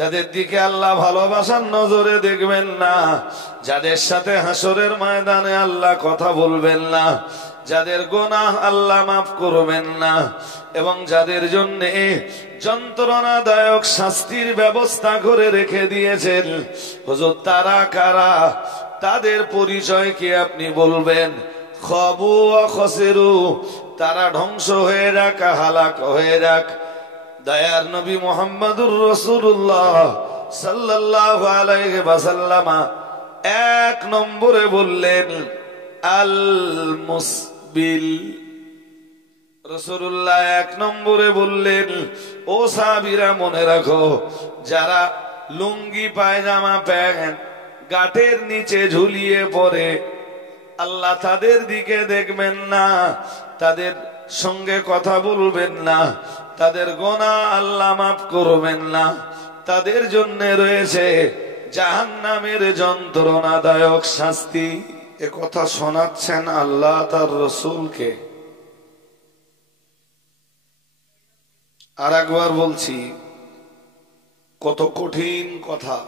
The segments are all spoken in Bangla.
যাদের দিকে আল্লাহ ভালোবাসার নজরে দেখবেন না, যাদের সাথে হাসরের ময়দানে আল্লাহ কথা বলবেন না, যাদের গুনাহ আল্লাহ মাফ করবেন না, এবং যাদের জন্য যন্ত্রণাদায়ক শাস্তির ব্যবস্থা করে রেখে দিয়েছেন, হুজুর তারা কারা? তাদের পরিচয় কি আপনি বলবেন? খাবু ওয়া খাসিরু, তারা ধ্বংস হয়ে যাক, হালাক হয়ে যাক। দয়ার নবী মুহাম্মদুর রাসূলুল্লাহ সাল্লাল্লাহু আলাইহি ওয়াসাল্লাম এক নম্বরে বললেন আল মুসবিল। রাসূলুল্লাহ এক নম্বরে বললেন, ও সাহাবীরা মনে রাখো, যারা লুঙ্গি পায়জামা প্যান্ট গাটের নিচে ঝুলিয়ে পড়ে, আল্লাহ তাদের দিকে দেখবেন না, তাদের সঙ্গে কথা বলবেন না, তাদের গুনাহ আল্লাহ মাফ করবেন না, তাদের জন্য রয়েছে জাহান্নামের যন্ত্রণাদায়ক শাস্তি। এ কথা শোনাচ্ছেন আল্লাহ তার রাসূলকে। আর একবার বলছি, কত কঠিন কথা।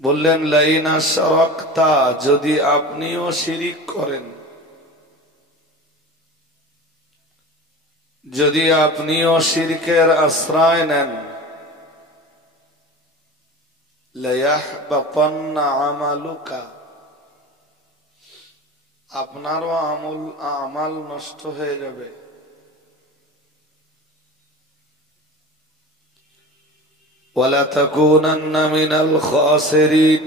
বললেন লাইন আশরাকতা, যদি আপনিও শিরিক করেন, যদি আপনিও শিরকের আশ্রয় নেন, লায়াহবাতান্না আমালুকা, আপনারও আমাল নষ্ট হয়ে যাবে। ওয়ালা তাকুনান্না মিনাল খাসিরিন,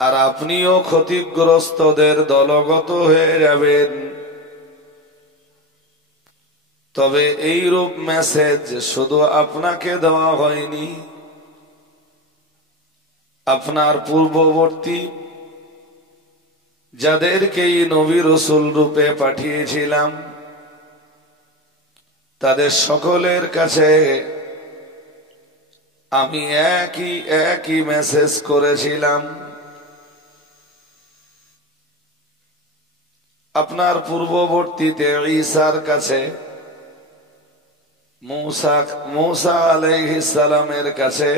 আর আপনিও ক্ষতিগ্রস্তদের দলগত হয়ে যাবেন। তবে এই রূপ মেসেজ শুধু আপনাকে দেওয়া হয়নি, আপনার পূর্ববর্তী যাদেরকেই নবী রাসূল রূপে পাঠিয়েছিলাম, তাদের সকলের কাছে আমি একই মেসেজ করেছিলাম। আপনার পূর্ববর্তীতে ঈসার কাছে, মূসা আলাইহিস সালামের কাছে,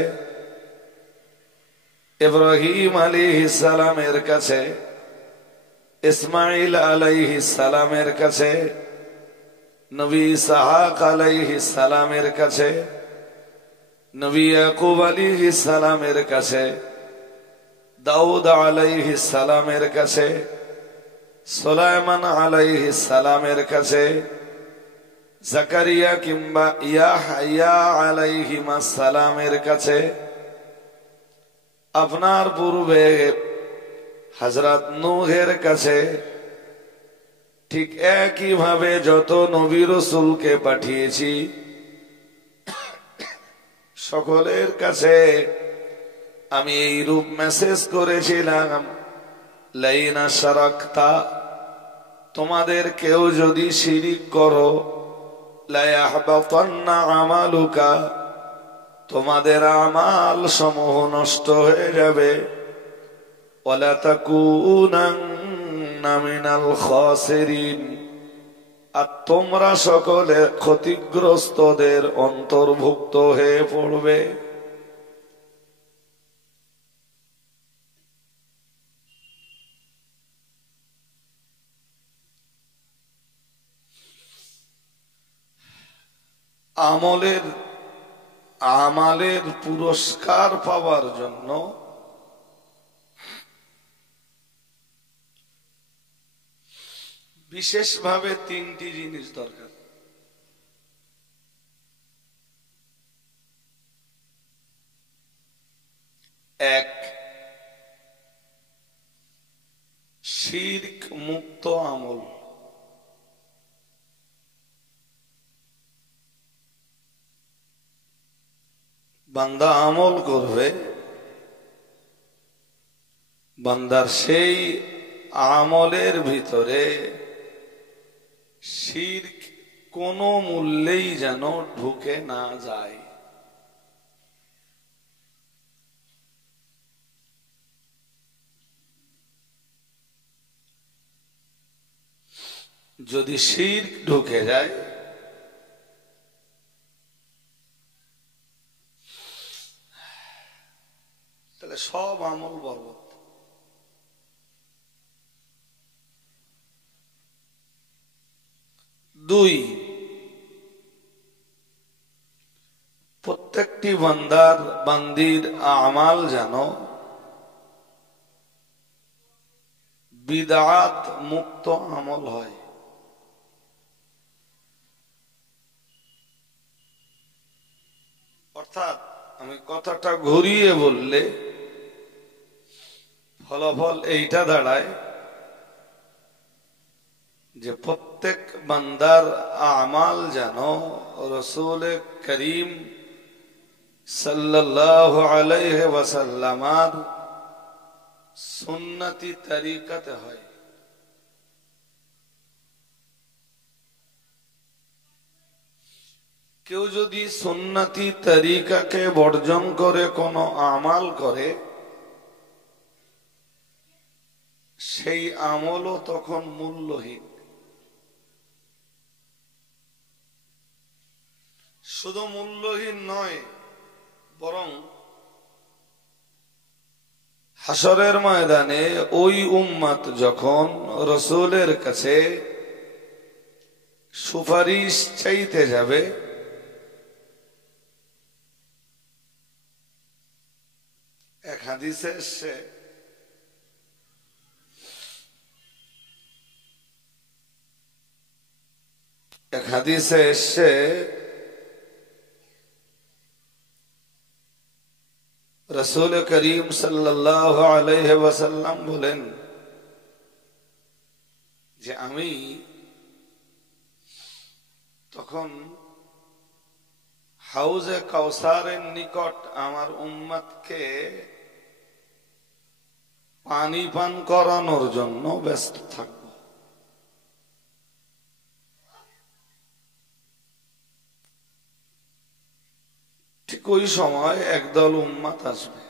ইব্রাহিম আলাইহিস সালামের কাছে, ইসমাঈল আলাইহিস সালামের কাছে, নবী ইসহাক আলাইহিস সালামের কাছে, নবী ইয়াকুব আলাইহিস সালামের কাছে, দাউদ আলাইহিস সালামের কাছে, সুলাইমান আলাইহিস সালামের কাছে, জাকারিয়া কিংবা ইয়াহইয়া আলাইহিমাস সালামের কাছে, আপনার পূর্বে হযরত নূহের কাছে, ঠিক একই ভাবে যত নবী রাসূলকে পাঠিয়েছি সকলের কাছে আমি এই রূপ মেসেজ করেছিলাম, লাইন আশরাকতা, তোমাদের কেউ যদি শিরিক করো, লায়াহবাতান্না আমালুকা, তোমাদের আমাল সমূহ নষ্ট হয়ে যাবে, ওয়ালা তাকুনান্না মিনাল খাসিরিন, আর তোমরা সকলে ক্ষতিগ্রস্তদের অন্তর্ভুক্ত হয়ে পড়বে। আমালের পুরস্কার পাওয়ার জন্য বিশেষভাবে তিনটি জিনিস দরকার। এক, শিরক মুক্ত আমল। বান্দা আমল করবে, বান্দার সেই আমলের ভিতরে শিরক কোনো মূল্যেই যেন ঢুকে না যায়। যদি শিরক ঢুকে যায় তাহলে সব আমল বরবাদ। 2, প্রত্যেকটি বান্দির আমাল যেন বিদআত মুক্ত আমল হয়। অর্থাৎ আমি কথাটা ঘুরিয়ে বললে ফলাফল এইটা দাঁড়ায় যে প্রত্যেক বান্দার আমাল যেন রাসূল করিম সাল্লাল্লাহু আলাইহি ওয়াসাল্লামের সুন্নতি তরিকাতে হয়। কেউ যদি সুন্নতি তরিকাকে বর্জন করে কোনো আমাল করে সেই আমলও তখন মূল্যহীন। শুধু মূল্যহীন নয়, বরং হাসরের ময়দানে ওই উম্মত যখন রাসূলের কাছে সুপারিশ চাইতে যাবে, এক হাদিসে এসেছে রাসূল করিম সাল্লাল্লাহু আলাইহি ওয়াসাল্লাম বলেন যে আমি তখন হাউজে কাউসারের নিকট আমার উম্মতকে পানি পান করানোর জন্য ব্যস্ত থাকব। ঠিক ওই সময় একদল উম্মত আসবে,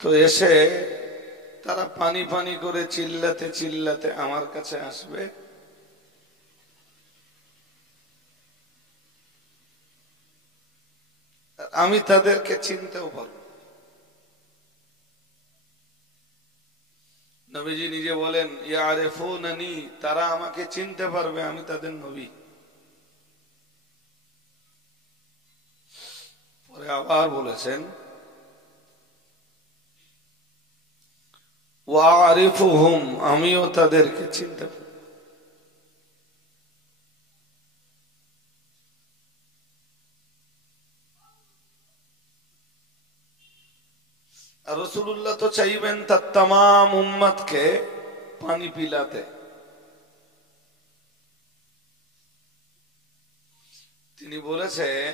তো এসে তারা পানি পানি করে চিল্লাতে চিল্লাতে আমার কাছে আসবে। আমি তাদেরকে চিনতেও পারব। নবীজি নিজে বলেন ইয়ারিফুনানি, তারা আমাকে চিনতে পারবে, আমি তাদের নবী। পরে আবার বলেছেন ওয়ারিফুহুম, আমিও তাদেরকে চিনতে পারব। আর রাসূলুল্লাহ তো চাইবেন তার तमाम উম্মতকে পানি পিলাতে। তিনি বলেছেন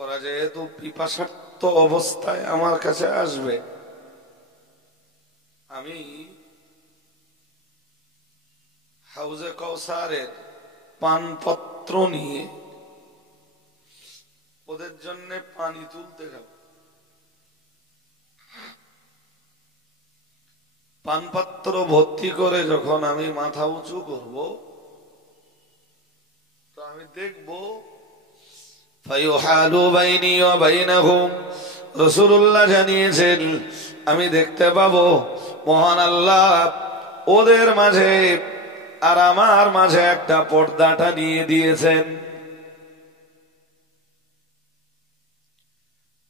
ওরা যেহেতু পিপাসার্ত অবস্থায় আমার কাছে আসবে, আমি হাউজে কাউসারের পানপত্র নিয়ে ওদের জন্য পানি তুলতে যাব। পানপাত্র ভর্তি করে যখন আমি মাথা উঁচু করব, তো আমি দেখব ফায়ুহালু বাইনি ওয়া বাইনাহুম, রাসূলুল্লাহ জানিয়েছেন আমি দেখতে পাবো মহান আল্লাহ ওদের মাঝে আর আমার মাঝে একটা পর্দাটা নিয়ে দিয়েছেন।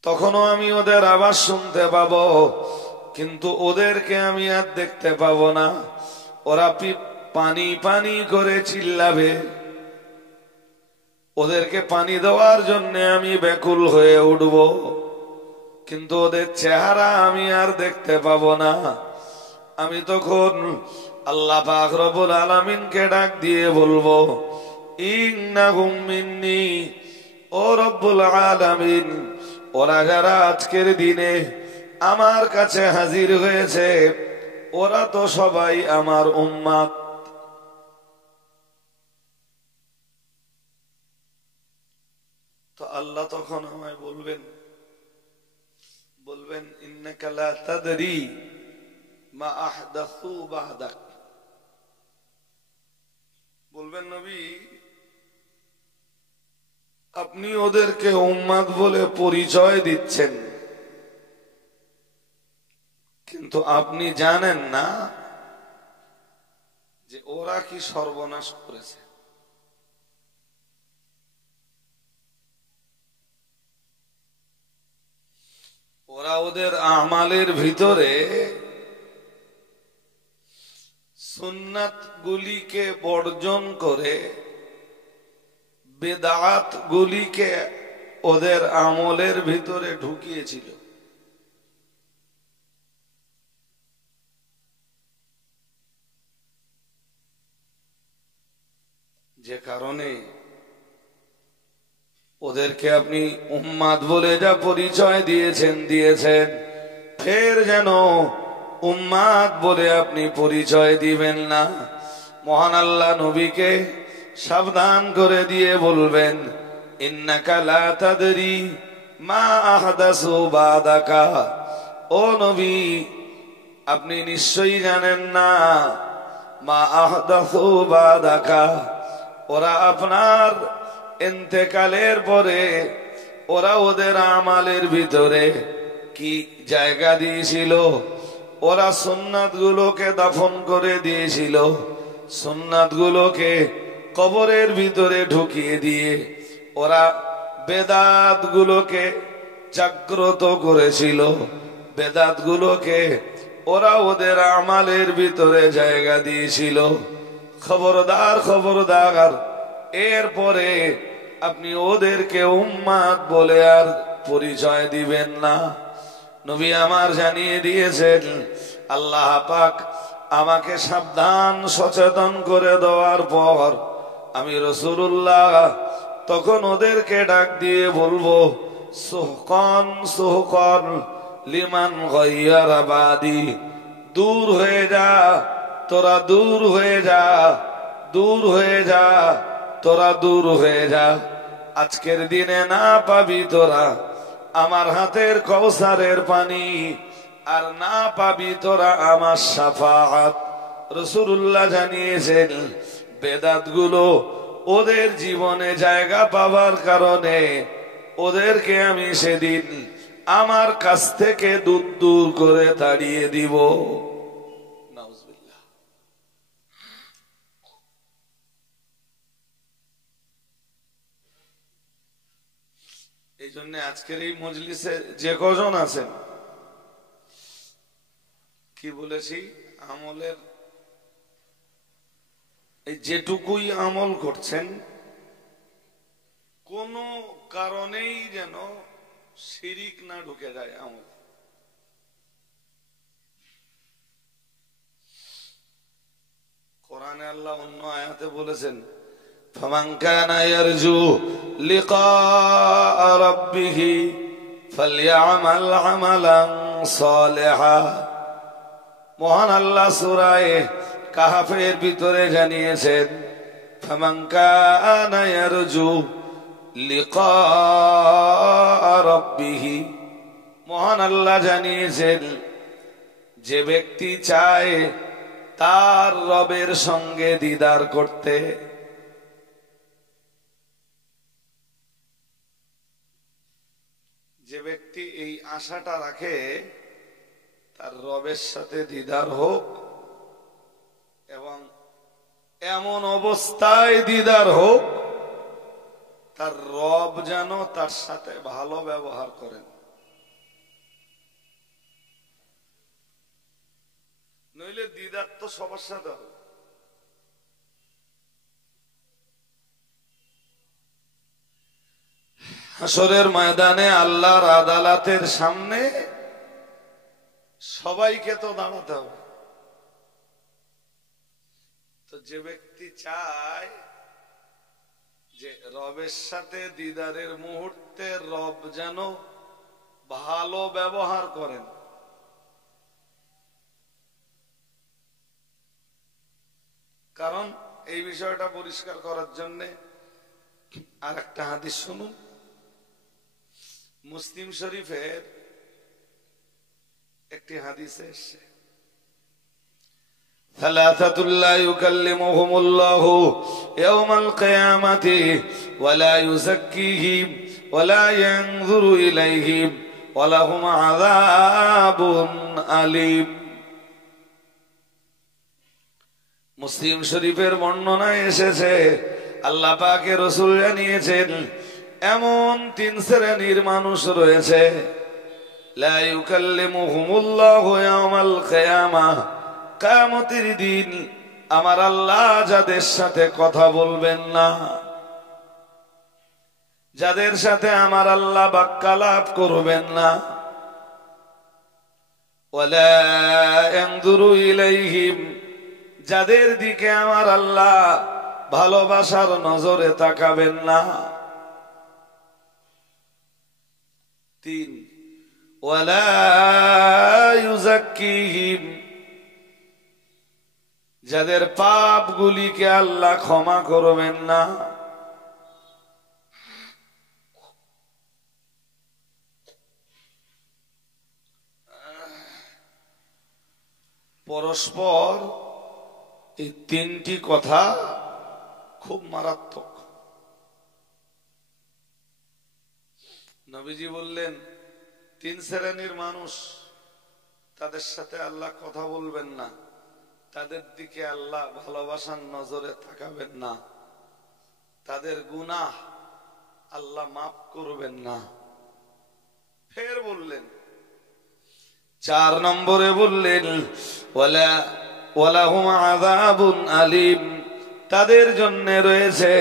তখনও আমি ওদের আওয়াজ শুনতে পাবো, কিন্তু ওদেরকে আমি আর দেখতে পাবো না। ওরা পানি পানি করে চিল্লাবে, ওদেরকে পানি দেওয়ার জন্য আমি ব্যাকুল হয়ে উঠব, কিন্তু ওদের চেহারা আমি আর দেখতে পাবো না। আমি তখন আল্লাহ পাক রব্বুল আলামিনকে ডাক দিয়ে বলবো ইন্নাহুম মিন্নি, ও রব্বুল আলামিন ওরা যারা আজকের দিনে আমার কাছে হাজির হয়েছে ওরা তো সবাই আমার উম্মত। তো আল্লাহ তখন আমায় বলবেন বলবেন ইন্নাকা লা তাদরি মা আহদাসু বাদাক। বলবেন নবী, আপনি ওদেরকে উম্মাত বলে পরিচয় দিচ্ছেন, কিন্তু আপনি জানেন না যে ওরা কি সর্বনাশ করেছে। ওরা ওদের আমালের ভিতরে সুন্নাত গুলিকে বর্জন করে বেদাত গুলিকে ওদের আমলের ভিতরে ঢুকিয়েছিল। যে কারণে ওদেরকে আপনি উম্মাত বলে যা পরিচয় দিয়েছেন, ফের যেন উম্মাত বলে আপনি পরিচয় দিবেন না। মহান আল্লাহ নবীকে সাবধান করে দিয়ে বলবেন ইন্নাকা লা তাদরি মা আহদাসু বাদাকা। ও নবী, আপনি নিশ্চয়ই জানেন না মা আহদাসু বাদাকা, ওরা আপনার ইন্তেকালের পরে ওরা ওদের আমালের ভিতরে কি জায়গা দিয়েছিল। ওরা সুন্নাত গুলোকে দাফন করে দিয়েছিল, সুন্নাত গুলোকে কবরের ভিতরে ঢুকিয়ে দিয়ে ওরা বেদাত গুলোকে জাগ্রত করেছিল, বেদাত গুলোকে ওরা ওদের আমালের ভিতরে জায়গা দিয়েছিল। খবরদার খবরদার, এরপরে আপনি ওদেরকে উম্মাত বলে আর পরিচয় দিবেন না। নবী আমার জানিয়ে দিয়েছেন, আল্লাহ পাক আমাকে সাবধান সচেতন করে দেওয়ার পর আমি রাসূলুল্লাহ তখন ওদেরকে ডাক দিয়ে বলবো সুহকান সুহকান লিমান গায়্যারা বাদি। দূর হয়ে যা তোরা, দূর হয়ে যা, দূর হয়ে যা তোরা, দূর হয়ে যা। আজকের দিনে না পাবি তোরা আমার হাতের কওসারের পানি, আর না পাবি তোরা আমার শাফাআত। রাসূলুল্লাহ জানিয়েছেন বেদাত গুলো ওদের জীবনে জায়গা পাবার কারণে ওদেরকে আমি সেদিন আমার কাছ থেকে দূর দূর করে তাড়িয়ে দিব। নাউজুবিল্লাহ। এই জন্য আজকের এই মজলিসে যে কজন আছেন, কি বলেছি, আমলের এই যেটুকুই আমল করছেন কোন কারণেই যেন শিরিক না ঢুকে যায় আমল। কোরআনে আল্লাহ অন্য আয়াতে বলেছেন ফামান কানা ইয়ারজু লিকা রাব্বিহি ফালইআমাল আমালান সালিহা। মহান আল্লাহ সূরা কাহাফের ভিতরে জানিয়েছেন ফামান কানা ইয়ারজু লিকা রাব্বিহি। মহান আল্লাহ জানিয়েছেন যে ব্যক্তি চায় তার রবের সঙ্গে দিদার করতে, যে ব্যক্তি এই আশাটা রাখে তার রবের সাথে দিদার হোক এবং এমন অবস্থায় দিদার হোক তার রব যেন তার সাথে ভালো ব্যবহার করেন। নইলে দিদার তো সবার সাথে হবে। হাসরের ময়দানে আল্লাহর আদালতের সামনে সবাইকে তো দাঁড়াতে হবে। তো যে ব্যক্তি চায় যে রবের সাথে দিদারের মুহূর্তে রব যেন ভালো ব্যবহার করেন, কারণ এই বিষয়টা পরিষ্কার করার জন্য আর একটা হাদিস শুনুন। মুসলিম শরীফের একটি হাদিসে এসেছে ثلاثة لا يكلمهم الله يوم القيامة ولا يزكيهم ولا ينظر إليهم ولهم عذاب أليم মুসলিম শরীফের বর্ণনায় এসেছে আল্লাহ পাকের রাসূল জানিয়েছেন এমন তিন শ্রেণীর মানুষ রয়েছে লা ইউকাল্লিমুহুমুল্লাহু ইয়াওমাল কিয়ামাহ কিয়ামতের দিন আমার আল্লাহ যাদের সাথে কথা বলবেন না, যাদের সাথে আমার আল্লাহ বাক্যালাপ করবেন না, ওয়ালা ইয়ানজুরু ইলাইহিম যাদের দিকে আমার আল্লাহ ভালোবাসার নজরে তাকাবেন না। তিন ওয়ালা ইউযাক্কিহিম যাদের পাপগুলিকে আল্লাহ ক্ষমা করবেন না। পরস্পর এই তিনটি কথা খুব মারাত্মক। নবীজি বললেন তিন শ্রেণীর মানুষ তাদের সাথে আল্লাহ কথা বলবেন না, তাদের দিকে আল্লাহ ভালোবাসার নজরে তাকাবেন না, তাদের গুনাহ আল্লাহ মাফ করবেন না। ফের বললেন চার নম্বরে বললেন ওয়ালাহুম আযাবুন আলীম তাদের জন্য রয়েছে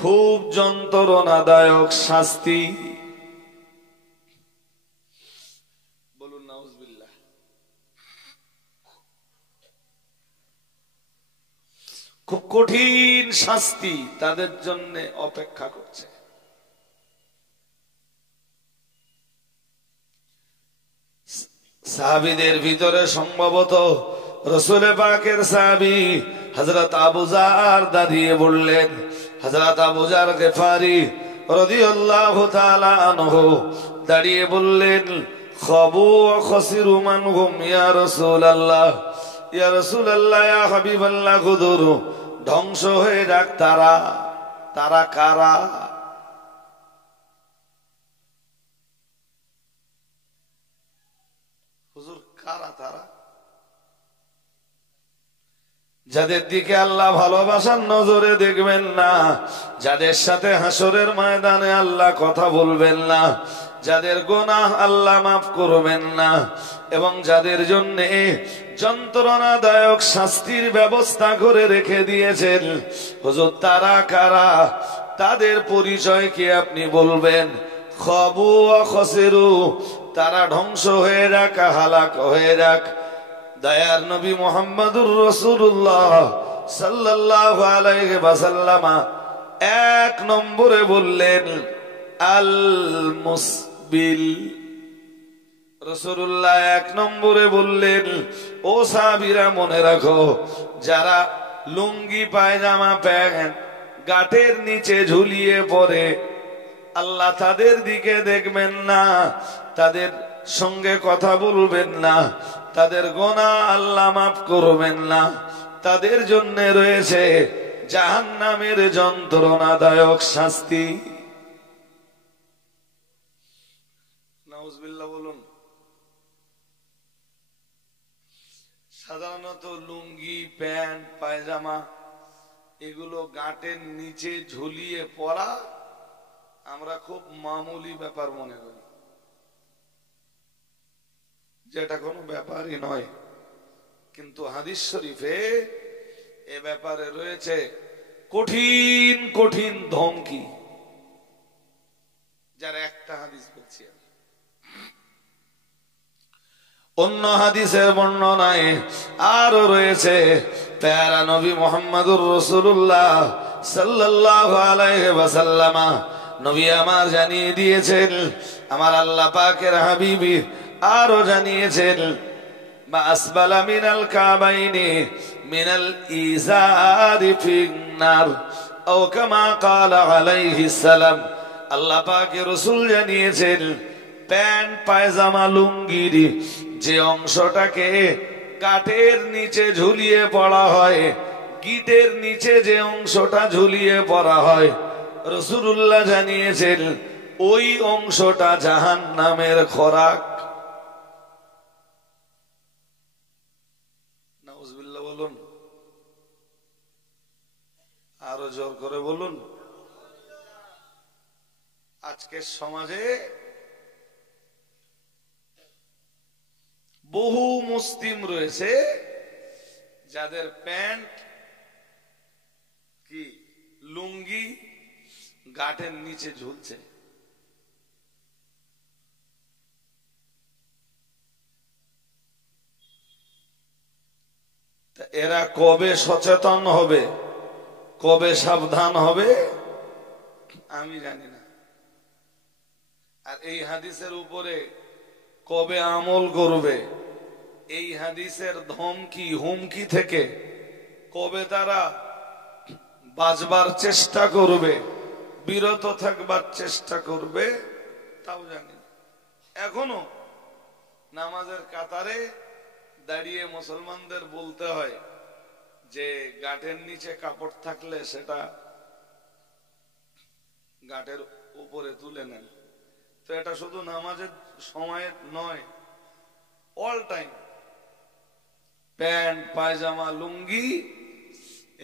খুব যন্ত্রণাদায়ক শাস্তি। বলুন নাউযুবিল্লাহ। খুব কঠিন শাস্তি তাদের জন্য অপেক্ষা করছে। সাহাবীদের ভিতরে সম্ভবত রাসূল পাকের সাহাবী হযরত আবু যার দাঁড়িয়ে বললেন, হযরত আবু যার গফারি রাদিয়াল্লাহু তাআলা আনহু দাঁড়িয়ে বললেন খাবু ওয়া খাসিরু মান হুম ইয়া রাসূলুল্লাহ, ইয়া রাসূলুল্লাহ, ইয়া হাবিবাল্লাহ, হুজুর ধ্বংস হয়ে যাক তারা। তারা কারা? হুজুর কারা তারা? যাদের দিকে আল্লাহ ভালোবাসার নজরে দেখবেন না, যাদের সাথে হাসরের ময়দানে আল্লাহ কথা বলবেন না, যাদের গুনাহ আল্লাহ মাফ করবেন না, এবং যাদের জন্য যন্ত্রণাদায়ক শাস্তির ব্যবস্থা করে রেখে দিয়েছেন। হুজুর তারা কারা? তাদের পরিচয় কি আপনি বলবেন? খাবু ওয়া খাসিরু তারা ধ্বংস হয়ে যাক, হালাক হয়ে যাক। দয়ার নবী মুহাম্মদুর রাসূলুল্লাহ সাল্লাল্লাহু আলাইহি ওয়াসাল্লাম এক নম্বরে বললেন আল মুসবিল। রাসূলুল্লাহ এক নম্বরে বললেন ও সাহাবীরা মনে রাখো, যারা লুঙ্গি পায়জামা প্যান্ট গাটের নিচে ঝুলিয়ে পড়ে আল্লাহ তাদের দিকে দেখবেন না, তাদের সঙ্গে কথা বলবেন না, তাদের গুনাহ আল্লাহ মাফ করবেন না। তাদের জন্য রয়েছে জাহান্নামের যন্ত্রণাদায়ক শাস্তি। নাউযুবিল্লাহ বলুন। সাধারণত লুঙ্গি প্যান্ট পায়জামা এগুলো গাঁটের নিচে ঝুলিয়ে পড়া আমরা খুব মামুলি ব্যাপার মনে করি, যেটা কোনো ব্যাপারই নয়। কিন্তু হাদিস শরীফে এ ব্যাপারে রয়েছে কঠিন কঠিন ধমকি, যার একটা হাদিস বলছি আমি। অন্য হাদিসের বর্ণনায় আরো রয়েছে প্যারা নবী মুহাম্মদুর রাসূলুল্লাহ সাল্লাল্লাহু আলাইহি ওয়াসাল্লাম নবী আমার জানিয়ে দিয়েছেন, আমার আল্লাহ পাকের হাবিবি আরো জানিয়েছেন মা আসবালা মিনাল কাবাইনি মিনাল ইজারি ফিন্নার ও কামা ক্বালা আলাইহিস সালাম। আল্লাহ পাকের রাসূল জানিয়েছেন প্যান্ট পায়জামা লুঙ্গির যে অংশটাকে কাঠের নিচে ঝুলিয়ে পড়া হয়, গিটের নিচে যে অংশটা ঝুলিয়ে পড়া হয়, রাসূলুল্লাহ জানিয়েছেন ওই অংশটা জাহান্নামের খোরাক। নাউজুবিল্লাহ বলুন, আরো জোর করে বলুন। আজকের সমাজে বহু মুসলিম রয়েছে যাদের প্যান্ট কি লুঙ্গি গাঁটের নিচে ঝুলছে। এরা কবে সচেতন হবে, কবে সাবধান হবে আমি জানি না। আর এই হাদিসের উপরে কবে আমল করবে, এই হাদিসের ধমকি হুমকি থেকে কবে তারা বাঁচবার চেষ্টা করবে, বিরত থাকবার চেষ্টা করবে তাও জানি না। এখনো নামাজের কাতারে দাঁড়িয়ে মুসলমানদের বলতে হয় যে গাঁটের নিচে কাপড় থাকলে সেটা গাঁটের উপরে তুলে নেন। তো এটা শুধু নামাজের সময় নয়, অল টাইম প্যান্ট পায়জামা লুঙ্গি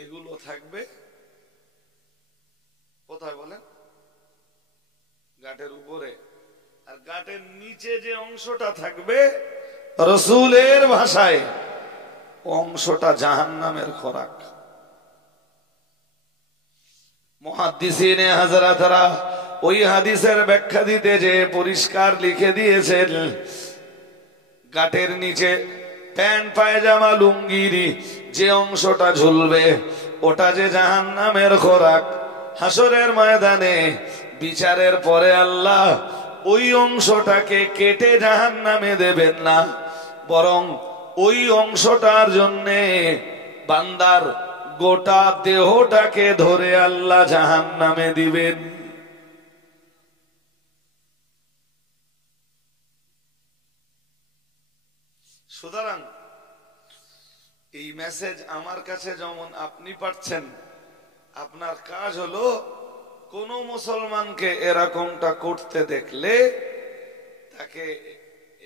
এগুলো থাকবে কোথায় বলেন? গাঁটের উপরে। আর গাঁটের নিচে যে অংশটা থাকবে রাসূলের ভাষায় অংশটা জাহান্নামের খোরাক। মুহাদ্দিসিনে হযরতরা ওই হাদিসের ব্যাখ্যা দিতে যে পরিষ্কার লিখে দিয়েছেন, গাঁটের নিচে প্যান্ট পায়জামা লুঙ্গির যে অংশটা ঝুলবে ওটা যে জাহান্নামের খোরাক। হাসরের ময়দানে বিচারের পরে আল্লাহ ওই অংশটাকে কেটে জাহান্নামে দেবেন না, বরং ওই অংশটার জন্যে বান্দার গোটা দেহটাকে ধরে আল্লাহ জাহান্নামে দিবেন। সুতরাং এই মেসেজ আমার কাছে যেমন আপনি পাচ্ছেন, আপনার কাজ হলো কোন মুসলমানকে এরকমটা করতে দেখলে তাকে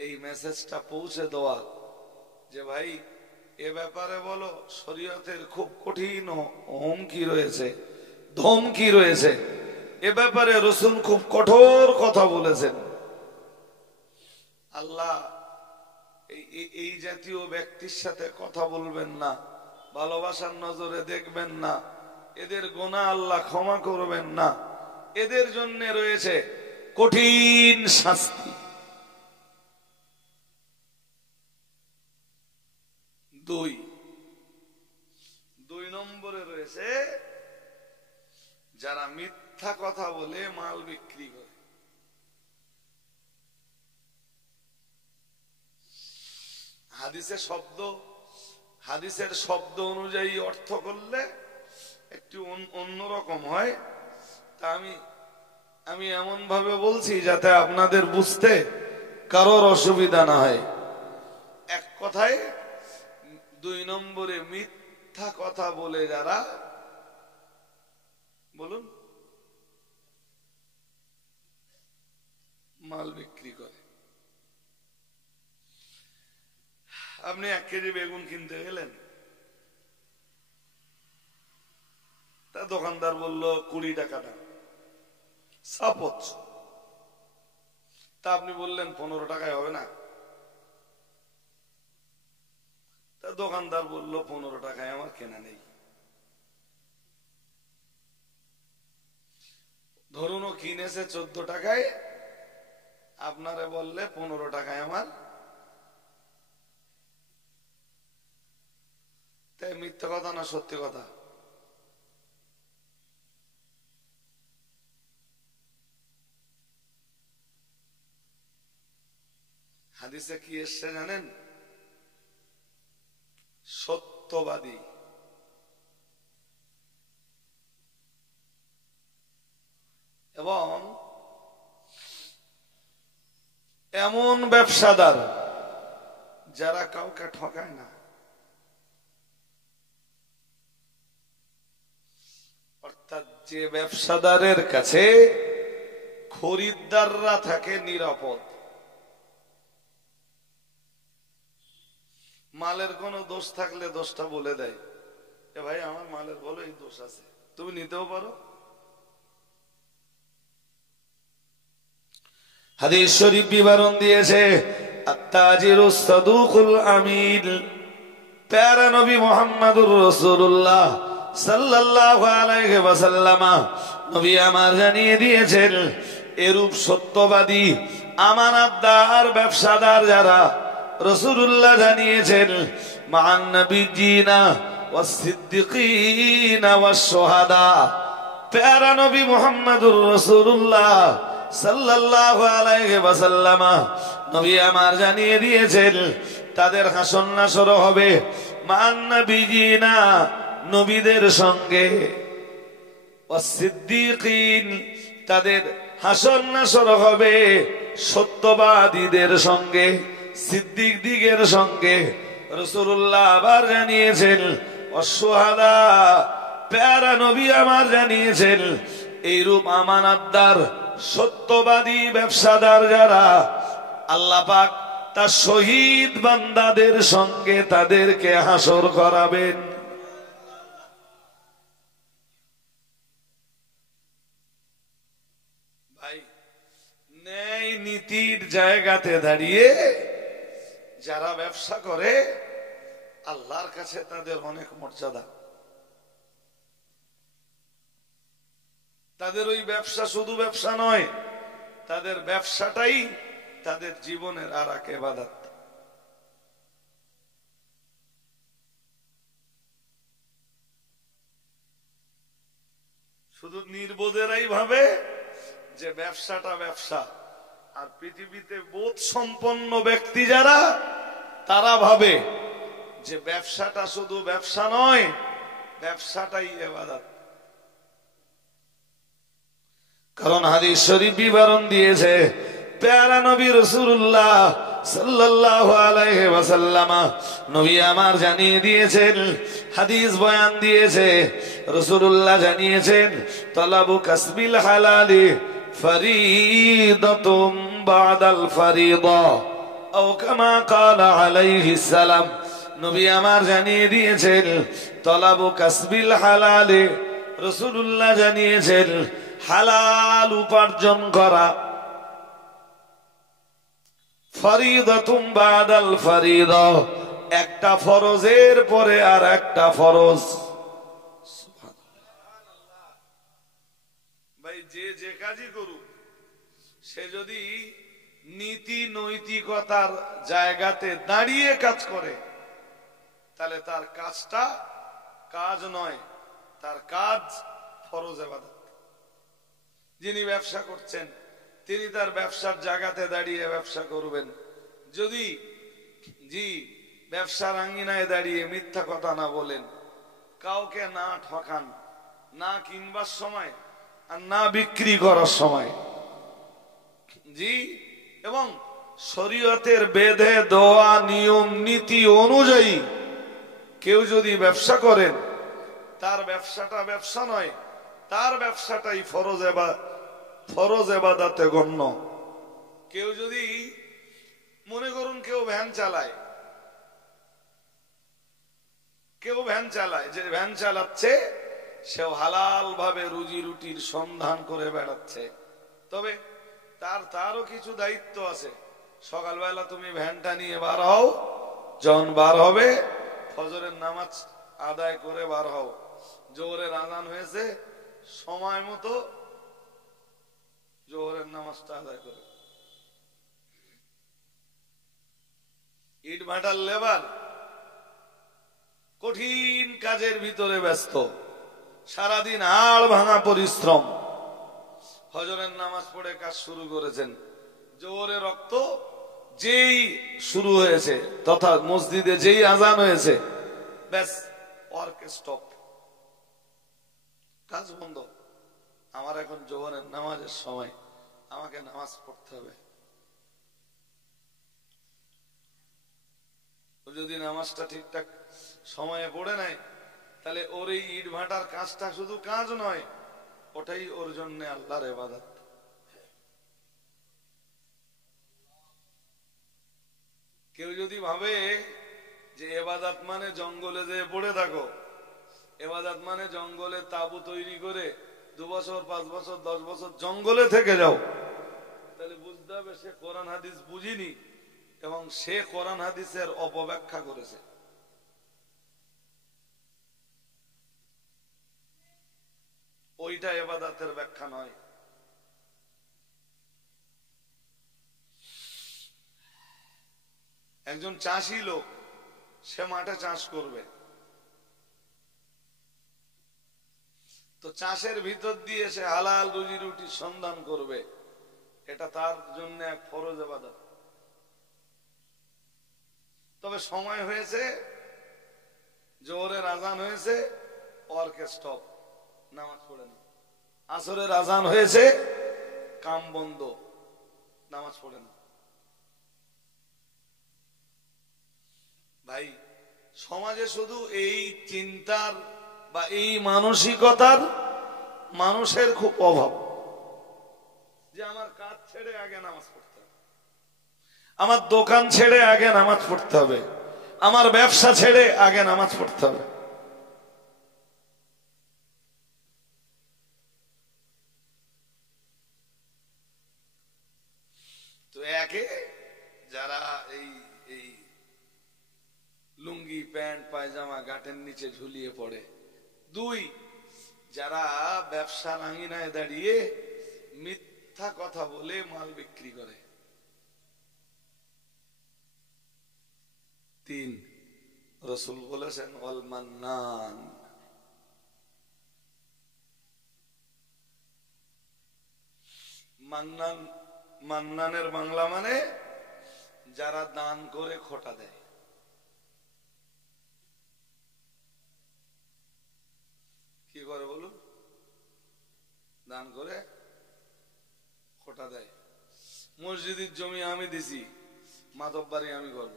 এই মেসেজটা পৌঁছে দেওয়া যে ভাই এ ব্যাপারে বলো, শরীয়তের খুব কঠিন হুমকি রয়েছে, ধমকি রয়েছে, এ ব্যাপারে রাসূল খুব কঠোর কথা বলেছেন। আল্লাহ এই জাতীয় ব্যক্তির সাথে কথা বলবেন না, ভালোবাসার নজরে দেখবেন না, এদের গুনাহ আল্লাহ ক্ষমা করবেন না, এদের জন্য রয়েছে কঠিন শাস্তি। দুই নম্বরে রয়েছে যারা মিথ্যা কথা বলে মাল বিক্রি করে। হাদিসের শব্দ অনুযায়ী অর্থ করলে একটু অন্যরকম হয়। তা আমি এমন ভাবে বলছি যাতে আপনাদের বুঝতে কারোর অসুবিধা না হয়। এক কথায় 2 নম্বরে মিথ্যা কথা বলে যারা বলুন মাল বিক্রি করে। আপনি 1 কেজি বেগুন কিনতে গেলেন, তা দোকানদার বলল 20 টাকা দাম, সাপোজ। তা আপনি বললেন 15 টাকায় হবে না। তা দোকানদার বলল 15 টাকায় আমার কেনা নেই। ধরুন ও কিনেছে 14 টাকায়, আপনারে বললে 15 টাকায় আমার। তাই মিথ্যা কথা না সত্যি কথা? হাদিসে কি এসছে জানেন? সত্যবাদী এবং এমন ব্যবসাদার যারা কাউকে ঠকায় না। অর্থাৎ যে ব্যবসাদারের কাছে খরিদ্দাররা থাকে নিরাপদ, মালের কোনো দোষ থাকলে দোষটা বলে দেয়, এ ভাই আমার মালের বলো এই দোষ আছে, তুমি নিতেও পারো। হাদিস শরীফ বিবরণ দিয়েছে আত-তাজিরুস সাদুকুল আমিন, প্যারা নবী মুহাম্মদুর রাসূলুল্লাহ সাল্লাল্লাহু আলাইহি ওয়াসাল্লাম নবী আমার জানিয়ে দিয়েছেন, এরূপ সত্যবাদী আমানতদার ব্যবসাদার যারা, রাসূলুল্লাহ জানিয়েছেন মান নবিয়িনা ওয়াস সিদ্দিকিনা ওয়াস শুহাদা, প্যারা নবী মুহাম্মদুর রাসূলুল্লাহ সাল্লাল্লাহু আলাইহি ওয়াসাল্লাম নবী আমার জানিয়ে দিয়েছেন, তাদের হাসর নাসর হবে মান নবিয়িনা, নবীদের সঙ্গে, ওয়াস সিদ্দিকিন, তাদের হাসর নাসর হবে সত্যবাদীদের সঙ্গে, সিদ্দিকদের সঙ্গে। রাসূলুল্লাহ আবার জানিয়েছেন ওয়াস শুহাদা, প্যারা নবী আমার জানিয়েছেন এইরূপ আমানতদার সত্যবাদী ব্যবসাদার যারা, আল্লাহ পাক তার শহীদ বান্দাদের সঙ্গে তাদেরকে হাসর করাবেন। ভাই, ন্যায় নীতির জায়গাতে দাঁড়িয়ে যারা ব্যবসা করে আল্লাহর কাছে তাদের অনেক মর্যাদা। তাদের ওই ব্যবসা শুধু ব্যবসা নয়, তাদের ব্যবসাটাই তাদের জীবনের আর এক ইবাদত। শুধু নির্বোধেরাই ভাবে যে ব্যবসাটা ব্যবসা, আর পৃথিবীতে বোধ সম্পন্ন ব্যক্তি যারা, তারা ভাবে যে ব্যবসাটা শুধু ব্যবসা নয়, ব্যবসাটাই ইবাদত। কারণ হাদিস শরীফ বিবরণ দিয়েছে প্যারা নবী রাসূলুল্লাহ সাল্লাল্লাহু আলাইহি ওয়াসাল্লাম নবী আমার জানিয়ে দিয়েছেন, হাদিস বয়ান দিয়েছে, রাসূলুল্লাহ জানিয়েছেন তালাবু কাসবিল হালালি ফরিদাতুম বাদাল ফরিদা, আও কামা ক্বালা আলাইহিস সালাম, নবী আমার জানিয়ে দিয়েছেন তালাবু কাসবিল হালালি, রাসূলুল্লাহ জানিয়েছেন হালাল উপার্জন করা, ফরিদাতুম বাদাল ফরিদা, একটা ফরজের পরে আর একটা ফরজ। ভাই, যে যে কাজই করুক, সে যদি নীতি নৈতিকতার জায়গাতে দাঁড়িয়ে কাজ করে, তাহলে তার কাজটা কাজ নয়, তার কাজ ফরজ ইবাদত। যিনি ব্যবসা করছেন তিনি তার ব্যবসার জায়গাতে দাঁড়িয়ে ব্যবসা করবেন। যদি ব্যবসার আঙ্গিনায় দাঁড়িয়ে মিথ্যা কথা না বলেন, কাউকে না ঠকান, না কিনবার সময় আর না বিক্রি করার সময়, এবং শরীয়তের বেঁধে দেওয়া নিয়ম নীতি অনুযায়ী কেউ যদি ব্যবসা করেন, তার ব্যবসাটা ব্যবসা নয়, তার ব্যবসাটাই ফরজ ইবাদতে গণ্য। কেউ যদি মনে করুন কেউ ভ্যান চালায়, যে ভ্যান চালাচ্ছে সেও হালাল ভাবে রুজি রুটির সন্ধান করে বেড়াচ্ছে, তবে তারও কিছু দায়িত্ব আছে। সকালবেলা তুমি ভ্যানটা নিয়ে বার হও, যখন বার হবে ফজরের নামাজ আদায় করে বার হও, জোহরের আযান হয়েছে সময় মতো জোহরের নামাজটা আদায় করে। ইট ভাটার লেবার কঠিন কাজের ভিতরে ব্যস্ত, সারাদিন হাড় ভাঙা পরিশ্রম, ফজরের নামাজ পড়ে কাজ শুরু করেছেন, জোহরের রক্ত যেই শুরু হয়েছে তথা মসজিদে যেই আযান হয়েছে, ব্যাস ওয়ার্ক স্টপ, কাজ বন্ধ। আমার এখন জোহরের নামাজের সময়, আমাকে নামাজ পড়তে হবে। যদি নামাজটা ঠিকঠাক সময়ে পড়ে নেয়, তাহলে ওর এই ইট ভাটার কাজটা শুধু কাজ নয়, ওটাই ওর জন্য আল্লাহর ইবাদত। কেউ যদি ভাবে যে ইবাদত মানে জঙ্গলে যে পড়ে থাকো, ইবাদত মানে জঙ্গলে তাবু তৈরি করে 2 বছর 5 বছর 10 বছর জঙ্গলে থেকে যাও, তাহলে বুঝতে হবে সে কোরআন হাদিস বুঝিনি এবং সে কোরআন হাদিসের অপব্যাখ্যা করেছে। ওইটা ইবাদতের ব্যাখ্যা নয়। একজন চাষী লোক, সে মাঠে চাষ করবে, তো চাষের ভিতর দিয়ে সে হালাল রুজি রুটির সন্ধান করবে, এটা তার জন্য এক ফরজ ইবাদত। তবে সময় হয়েছে, জোহরের আজান হয়েছে, ওয়ার্কে স্টপ, নামাজ পড়ে না। আসরের আজান হয়েছে, কাম বন্ধ, নামাজ পড়ে না। ভাই, সমাজে শুধু এই চিন্তার বা এই মানসিকতার মানুষের খুব অভাব, যে আমার কাজ ছেড়ে আগে নামাজ পড়তে হবে, আমার দোকান ছেড়ে আগে নামাজ পড়তে হবে, আমার ব্যবসা ছেড়ে আগে নামাজ পড়তে হবে। তো একে যারা এই এই লুঙ্গি প্যান্ট পায়জামা গাটের নিচে ঝুলিয়ে পড়ে, 2 যারা ব্যবসার আঙিনায় দাঁড়িয়ে মিথ্যা কথা বলে মাল বিক্রি করে, 3 রাসূল বলেছেন ওয়াল মান্নান। মান্নান, মান্নানের বাংলা মানে যারা দান করে খোটা দেয়। কি করে বলুন? দান করে খোটা দেয়। মসজিদের জমি আমি দিছি, মাতব্বারি আমি করব।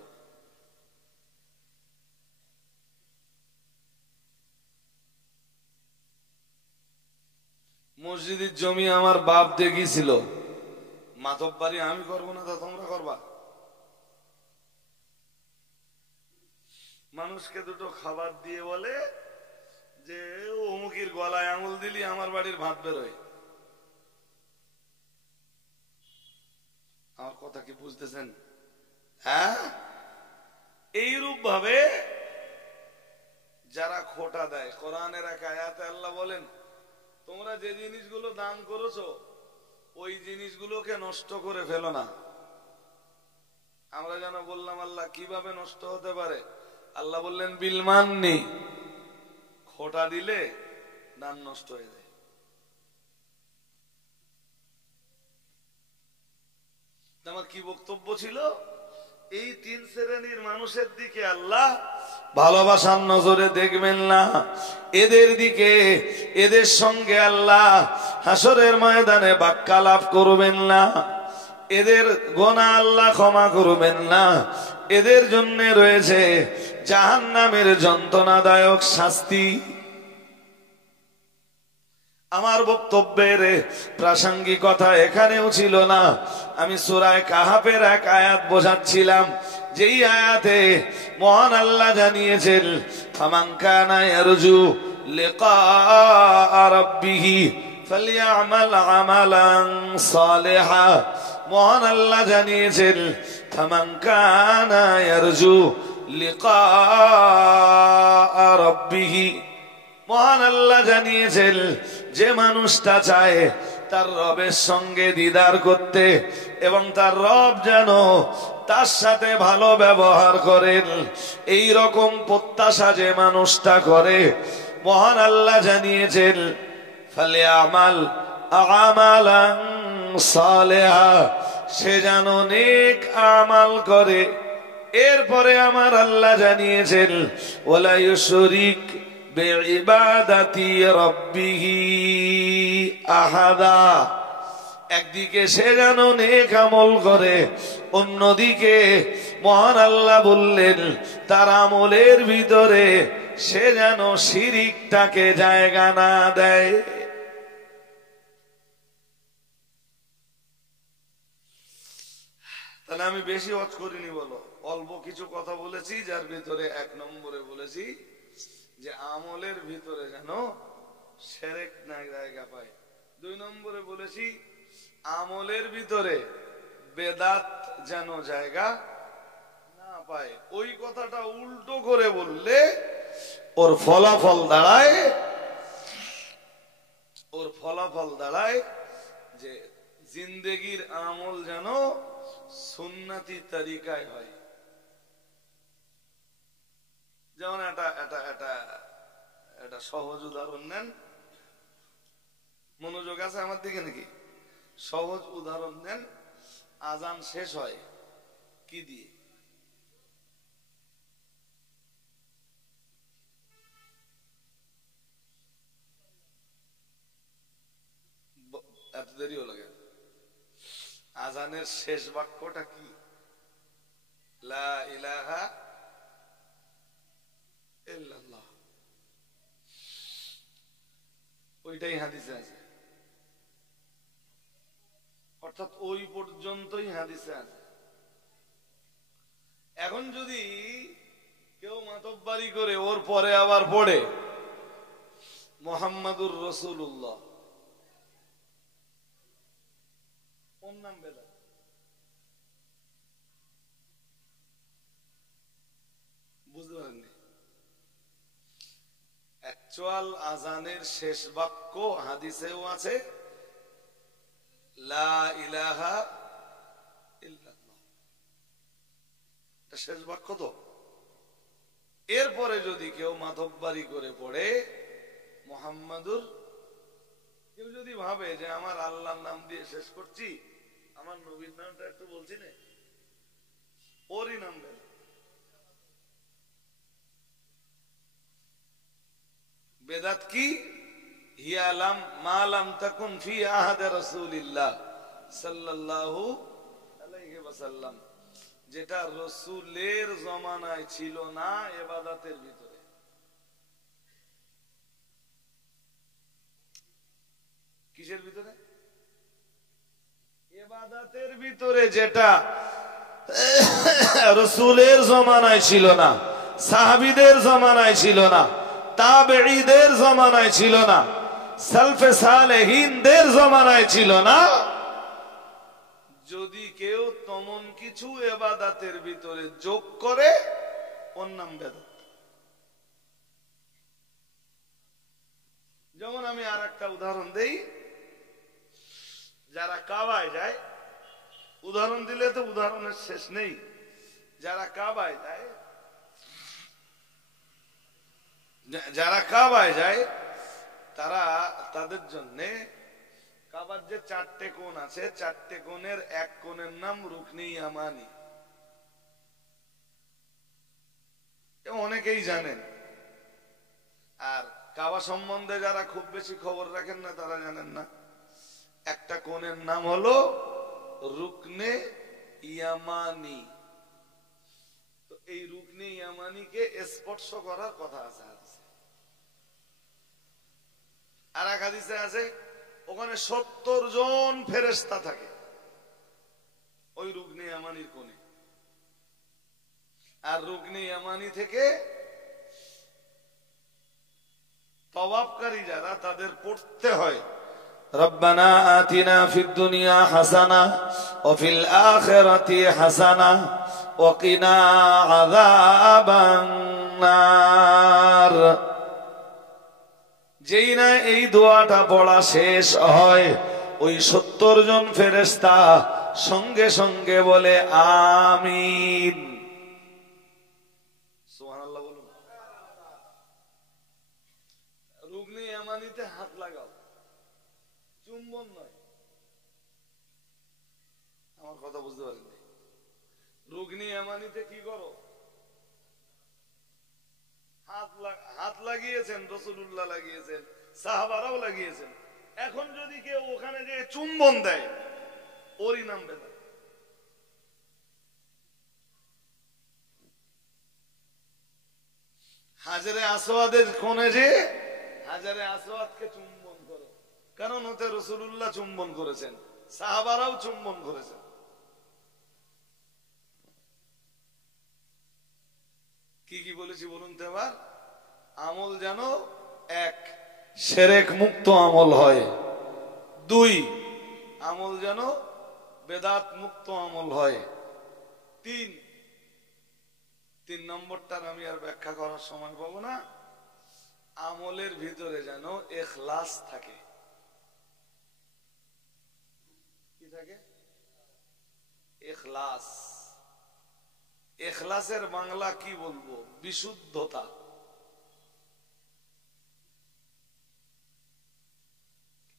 মসজিদের জমি আমার বাপ দেখিয়েছিল, মাতব্বারি আমি করবো না, তা তোমরা করবা। মানুষকে দুটো খাবার দিয়ে বলে যে অমুকের গলায় আঙুল দিলি আমার বাড়ির ভাত বেরোয়। আমার কথা কি বুঝতেছেন? হ্যাঁ, এইরূপ ভাবে যারা খোটা দেয়, কোরআনের এক আয়াতে আল্লাহ বলেন, তোমরা যে জিনিসগুলো দান করেছো ওই জিনিসগুলোকে নষ্ট করে ফেলো না। আমরা যেন বললাম আল্লাহ কিভাবে নষ্ট হতে পারে? আল্লাহ বললেন বিলমান্নি, খোটা দিলে দান নষ্ট হয়ে যায়। আমার কি বক্তব্য ছিল? এই 3 শ্রেণীর মানুষের দিকে আল্লাহ ভালোবাসার নজরে দেখবেন না, এদের দিকে, এদের সঙ্গে আল্লাহ হাসরের ময়দানে বাক্যালাপ করবেন না, এদের গুনাহ আল্লাহ ক্ষমা করবেন না, এদের জন্য রয়েছে জাহান্নামের যন্ত্রণাদায়ক শাস্তি। আমার বক্তব্যের প্রাসঙ্গিকতা এখানেও ছিল না, আমি সূরা কাহাফের এক আয়াত বোঝাচ্ছিলাম, যেই আয়াতে মহান আল্লাহ জানিয়েছেন ফামান কানা ইয়ারজু লিকা রাব্বিহি ফালইআমাল আমালান সালিহা। মহান আল্লাহ জানিয়েছেন ফামান কানা ইয়ারজু লিকা রাব্বিহি। মহান আল্লাহ জানিয়েছেন যে মানুষটা চায় তার রবের সঙ্গে দিদার করতে এবং তার রব যেন তার সাথে ভালো ব্যবহার করেন, এই রকম প্রত্যাশা যে মানুষটা করে, মহান আল্লাহ জানিয়েছেন ফালিয়ামাল আমালান সালিহা, সে যেন নেক আমাল করে। এরপরে আমার আল্লাহ জানিয়েছেন ওয়ালা ইউশরিক বিইবাদাতি রাব্বিহি আহাদা, একদিকে সে যেন নেক আমল করে, অন্যদিকে মহান আল্লাহ বললেন তার আমলের ভিতরে সে যেন শিরিকটাকে জায়গা না দেয়। তাহলে আমি বেশি ওয়াজ করিনি, বলো অল্প কিছু কথা বলেছি, যার ভিতরে 1 নম্বরে বলেছি যে আমলের ভিতরে যেন শিরক না জায়গা পায়। 2 নম্বরে বলেছি আমলের ভিতরে বেদাত যেন জায়গা না পায়। ওই কথাটা উল্টো করে বললে ওর ফলাফল দাঁড়ায় যে জিন্দেগির আমল যেন সুন্নতি তরিকায় হয়। যেমন এটা সহজ উদাহরণ নেন, মনোযোগ আছে আমার দিকে নাকি? সহজ উদাহরণ নেন, আজান শেষ হয় কি দিয়ে? এত দেরিও লাগে? আজানের শেষ বাক্যটা কি? লা ইলাহা ইল্লাল্লাহ। ওইটাই হাদিসে আছে, অর্থাৎ ওই পর্যন্তই হাদিসে আছে। এখন যদি কেউ মাতব্বারি করে ওর পরে আবার পড়ে মুহাম্মাদুর রাসূলুল্লাহ, কোন নাম বেদাত? বুঝতে পারেননি? অ্যাকচুয়াল আজানের শেষ বাক্য হাদিসেও আছে লা ইলাহা ইল্লাল্লাহ, এটা শেষ বাক্য। তো এরপরে যদি কেউ মাতব্বারি করে পড়ে মুহাম্মাদুর, কেউ যদি ভাবে যে আমার আল্লাহর নাম দিয়ে শেষ করছি, আমার নবীর নামটা একটু বলছি না, ওরই নাম বের। বেদাত কি? হিয়া লাম মা লাম তাকুন ফি আহাদে রাসূলিল্লাহ সাল্লাল্লাহু আলাইহি ওয়াসাল্লাম, যেটা রাসূলের জামানায় ছিল না ইবাদতের ভিতরে। কিসের ভিতরে? ইবাদতের ভিতরে, যেটা রাসূলের জামানায় ছিল না, সাহাবীদের জামানায় ছিল না, তাবেঈদের জামানায় ছিল না, সালফে সালেহিনদের জামানায় ছিল না। যদি কেউ তেমন কিছু ইবাদতের ভিতরে যোগ করে, ওর নাম বেদাত। যেমন আমি আর একটা উদাহরণ দেই, যারা কাবায় যায়, উদাহরণ দিলে তো উদাহরণের শেষ নেই, যারা কাবায় যায় তারা তাদের জন্য কাবার যে 4টে কোণ আছে, 4টে কোণের এক কোণের নাম রুকনে ইয়ামানি। অনেকেই জানেন, আর কাবা সম্বন্ধে যারা খুব বেশি খবর রাখেন না তারা জানেন না। একটা কোণের নাম হলো রুকনে ইয়ামানি। তো এই রুকনে ইয়ামানিকে স্পর্শ করার কথা আছে হাদিসে। আর এক হাদিসে আছে ওখানে 70 জন ফেরেশতা থাকে ওই রুকনে ইয়ামানির কোণে। আর রুকনে ইয়ামানি থেকে তওয়াফকারী যারা, তাদের পড়তে হয় রব্বানা আতিনা ফিদ দুনিয়া হাসানা ওয়া ফিল আখিরাতি হাসানা ওয়া কিনা আযাবান নার। যেই না এই দোয়াটা পড়া শেষ হয়, ওই 70 জন ফেরেশতা সঙ্গে সঙ্গে বলে আমিন। সুবহানাল্লাহ বলুন। রুকনে ইয়ামানিতে হাত লাগাও, চুম্বন নয়। আমার কথা বুঝতে পারেননি? রুকনে ইয়ামানিতে কি করো? হাত লাগিয়েছেন, রাসূলুল্লাহ লাগিয়েছেন, সাহাবারাও লাগিয়েছেন। এখন যদি কেউ ওখানে যে চুম্বন দেয়, ওরই নাম বেদাত। হাজারে আসওয়াদের কোণে যে হাজারে আসওয়াদকে চুম্বন করো, কারণ ওতে রাসূলুল্লাহ চুম্বন করেছেন, সাহাবারাও চুম্বন করেছেন। কি কি বলেছি বলুন তো এবার? আমল যেন এক, শিরক মুক্ত আমল হয়। দুই, আমল যেন বেদাত মুক্ত আমল হয়। তিন নম্বরটার আমি আর ব্যাখ্যা করার সময় পাবো না। আমলের ভিতরে যেন ইখলাস থাকে। কি থাকে? ইখলাস। ইখলাসের বাংলা কি বলবো? বিশুদ্ধতা।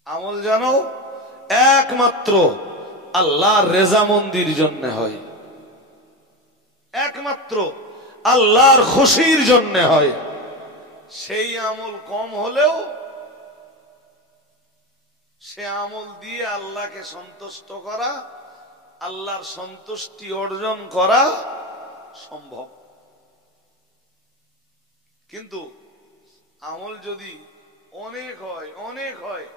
আমল যেন একমাত্র আল্লাহর রেজামন্দির জন্য হয়, একমাত্র আল্লাহর খুশির জন্য হয়। সেই আমল কম হলেও সে আমল দিয়ে আল্লাহকে সন্তুষ্ট করা, আল্লাহর সন্তুষ্টি অর্জন করা সম্ভব। কিন্তু আমল যদি অনেক হয়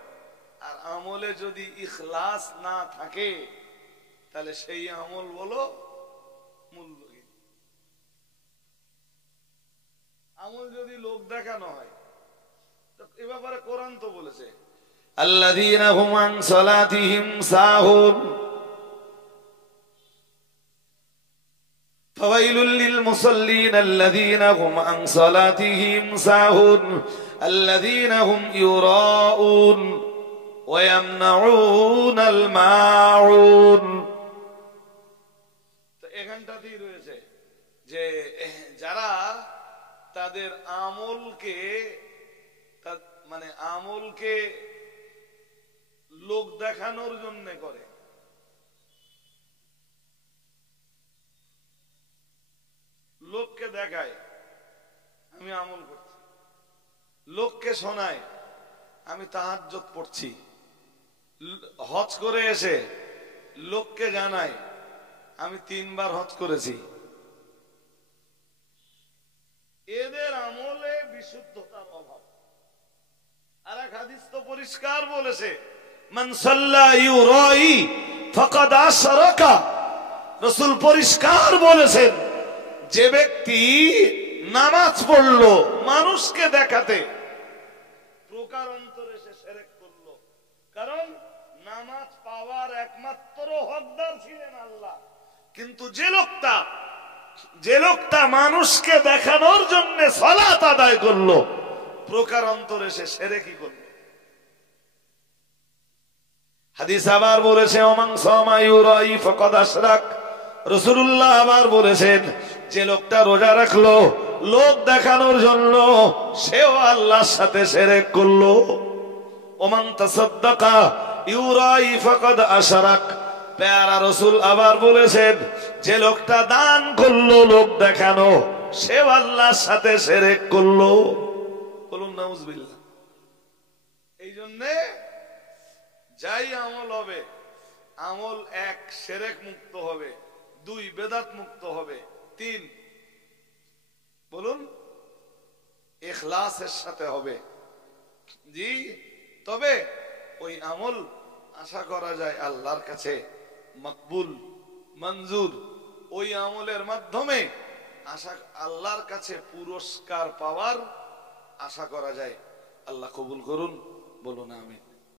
আর আমলে যদি ইখলাস না থাকে, তাহলে সেই আমল বলো মূল্যহীন। আমল যদি লোক দেখানো হয়, তো এ ব্যাপারে কোরআন তো বলেছে, আল্লাযীনা হুম আন সালাতিহিম সাহুন ফাওয়াইলুল লিল মুসাল্লিন আল্লাযীনা হুম আন সালাতিহিম সাহুন আল্লাযীনা হুম ইউরাউন ওয়া ইয়ামনাউনাল মাউন। তো এখানটাতেই রয়েছে যে যারা তাদের আমলকে আমলকে লোক দেখানোর জন্য করে, লোককে দেখায় আমি আমল করছি, লোককে শোনায় আমি তাহাজ্জুদ পড়ছি, হজ করে এসে লোককে জানায় আমি 3 বার হজ করেছি। এদের আমলে বিশুদ্ধতার অভাব। আর এক হাদিস তো পরিষ্কার বলেছে, মান সাল্লা ইউরাই ফাকাদ আশরাকা। রাসূল পরিষ্কার বলেছেন, যে ব্যক্তি নামাজ পড়লো মানুষকে দেখাতে, প্রকার অন্তরে সে শিরক করলো। কারণ নামাজ পাওয়ার একমাত্র হকদার ছিলেন আল্লাহ, কিন্তু যে লোকটা মানুষকে দেখানোর জন্য সালাত আদায় করলো, প্রকার অন্তরে সে শিরকই করলো। হাদিস আবার বলেছে, ওমান সামা ইউরাই ফাকাদ আশরাক। রাসূলুল্লাহ আবার বলেছেন, যে লোকটা রোজা রাখলো লোক দেখানোর জন্য, সেও আল্লাহর সাথে শিরক করলো। ওমান তাসাদ্দাকা ইউরাই ফাকাদ আশরাক। প্যারা রাসূল আবার বলেছেন, যে লোকটা দান করলো লোক দেখানো, সেও আল্লাহর সাথে শিরক করলো। বলুন নাউজুবিল্লাহ। এই জন্যে যাই আমল হবে, আমল 1 শিরক মুক্ত হবে, 2 বেদাত মুক্ত হবে, 3 বলুন ইখলাসের সাথে হবে। জি, তবে ওই আমল আশা করা যায় আল্লাহর কাছে মকবুল, মঞ্জুর। ওই আমলের মাধ্যমে আল্লাহর কাছে পুরস্কার পাওয়ার আশা করা যায়। আল্লাহ কবুল করুন, বলুন আমিন।